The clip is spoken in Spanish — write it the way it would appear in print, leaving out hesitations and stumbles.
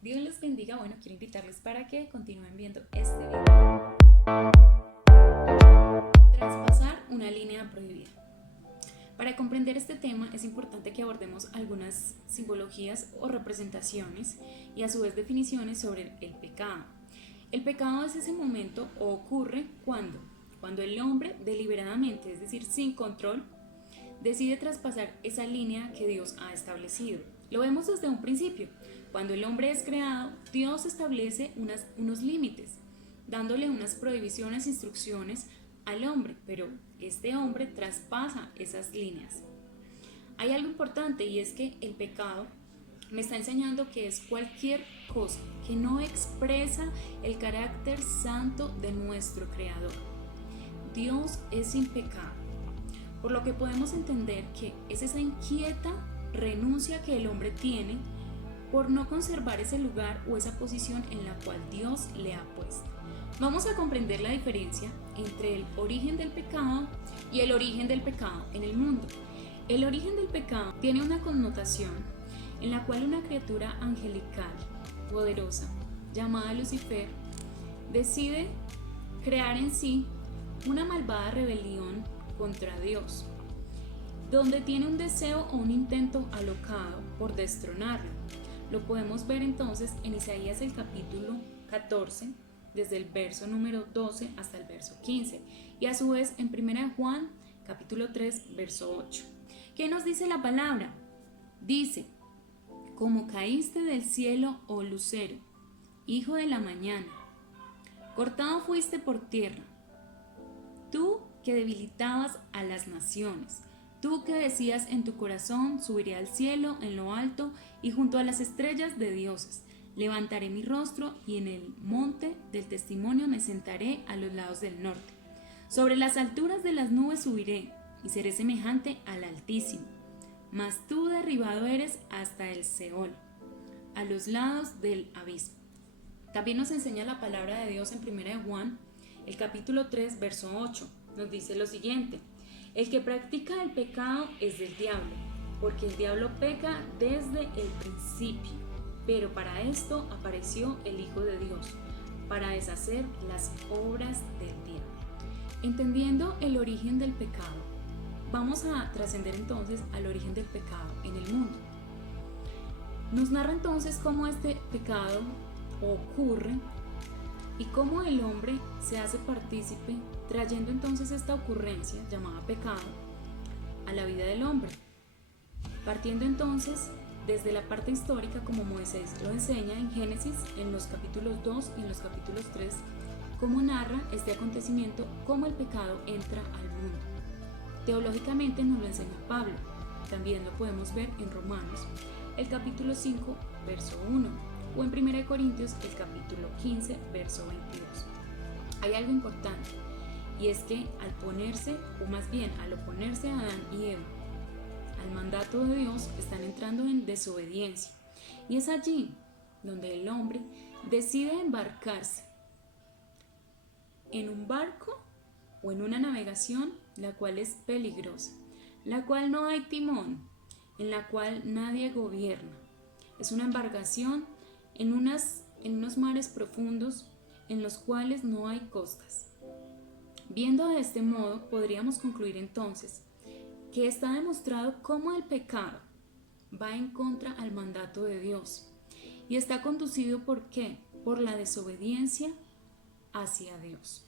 Dios les bendiga. Bueno, quiero invitarles para que continúen viendo este video. Traspasar una línea prohibida. Para comprender este tema es importante que abordemos algunas simbologías o representaciones y a su vez definiciones sobre el pecado. El pecado es ese momento o ocurre cuando el hombre deliberadamente, es decir, sin control, decide traspasar esa línea que Dios ha establecido. Lo vemos desde un principio. Cuando el hombre es creado, Dios establece unos límites, dándole unas prohibiciones, instrucciones al hombre, pero este hombre traspasa esas líneas. Hay algo importante y es que el pecado me está enseñando que es cualquier cosa que no expresa el carácter santo de nuestro Creador. Dios es sin pecado, por lo que podemos entender que es esa inquieta renuncia que el hombre tiene por no conservar ese lugar o esa posición en la cual Dios le ha puesto. Vamos a comprender la diferencia entre el origen del pecado y el origen del pecado en el mundo. El origen del pecado tiene una connotación en la cual una criatura angelical, poderosa, llamada Lucifer, decide crear en sí una malvada rebelión contra Dios, donde tiene un deseo o un intento alocado por destronarlo. Lo podemos ver entonces en Isaías el capítulo 14, desde el verso número 12 hasta el verso 15, y a su vez en 1 Juan capítulo 3, verso 8. ¿Qué nos dice la palabra? Dice: como caíste del cielo, oh lucero, hijo de la mañana, cortado fuiste por tierra, tú que debilitabas a las naciones, tú que decías en tu corazón: subiré al cielo en lo alto y junto a las estrellas de dioses, levantaré mi rostro y en el monte del testimonio me sentaré a los lados del norte. Sobre las alturas de las nubes subiré y seré semejante al Altísimo. Mas tú derribado eres hasta el Seol, a los lados del abismo. También nos enseña la palabra de Dios en 1 Juan, el capítulo 3, verso 8. Nos dice lo siguiente: el que practica el pecado es del diablo, porque el diablo peca desde el principio. Pero para esto apareció el Hijo de Dios, para deshacer las obras del diablo. Entendiendo el origen del pecado, vamos a trascender entonces al origen del pecado en el mundo. Nos narra entonces cómo este pecado ocurre y cómo el hombre se hace partícipe, trayendo entonces esta ocurrencia llamada pecado a la vida del hombre. Partiendo entonces desde la parte histórica, como Moisés lo enseña en Génesis en los capítulos 2 y en los capítulos 3, cómo narra este acontecimiento, cómo el pecado entra al mundo. Teológicamente nos lo enseña Pablo, también lo podemos ver en Romanos, el capítulo 5, verso 1, o en 1 Corintios, el capítulo 15, verso 22. Hay algo importante, y es que al oponerse a Adán y Eva al mandato de Dios, están entrando en desobediencia, y es allí donde el hombre decide embarcarse en un barco o en una navegación la cual es peligrosa, la cual no hay timón, en la cual nadie gobierna. Es una embarcación en unos mares profundos en los cuales no hay costas. Viendo de este modo, podríamos concluir entonces que está demostrado cómo el pecado va en contra al mandato de Dios y está conducido ¿por qué? Por la desobediencia hacia Dios.